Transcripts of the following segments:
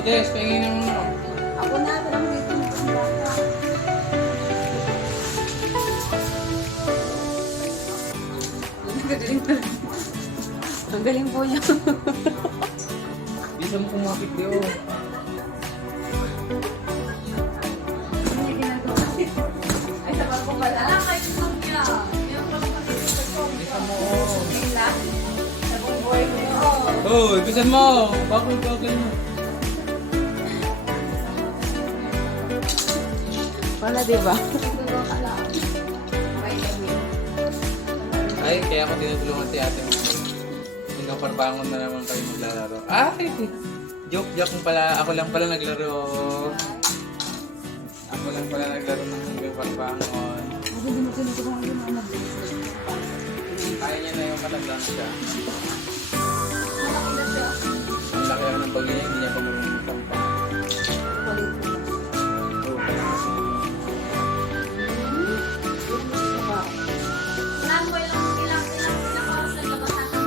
Des, pahingin ng ano. Ako na, walang dito ng bata. Ang galing po niya. Bisa mo kumapit di oh. Ay, sa barko pala. Kayo lang niya. Yung pagkakasipag ko. Bisa mo oh. Bigla. Sa buong buhay ko yun. Oh, ibisan mo. Bakit ka ganyan? Wala, di ba? Siguro ka lang. May ganyan. Ay, kaya ako tinutulungan si ate mo. Pinaparbangon na naman kayo maglalaro. Ay! Joke mo pala. Ako lang pala naglaro. Ako lang pala naglaro ng pinaparbangon. Ako din mo tinutulungan yung mga Kaya niya na yung matandang siya. malaki na siya. Ang laki lang ng pag-inya, hindi niya pa marunong tampa. Kulit ko. Saan ko ilang oras na labas natin?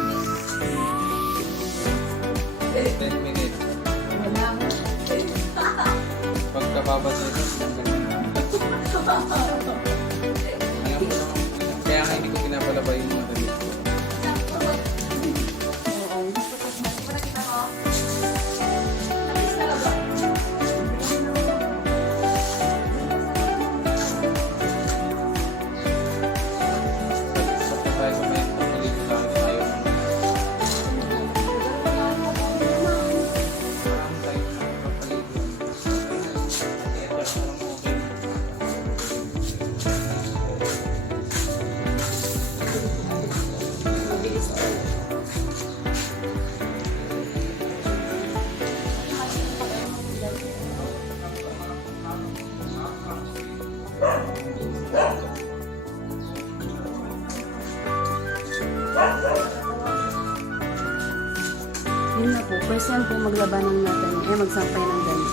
10 minutes. Wala mo. Pagkababas nito, alam mo naman, kaya nga hindi ko pinapalabay yung mga damit ko. Oo. Nakita mo? Nabis talaga. Sakta tayo sa may pagpalit sa akin tayo. Marami tayo sa pagpalit. Kaya parang okay. Yun na po. First time po maglabanan natin. Magsampay ng damit.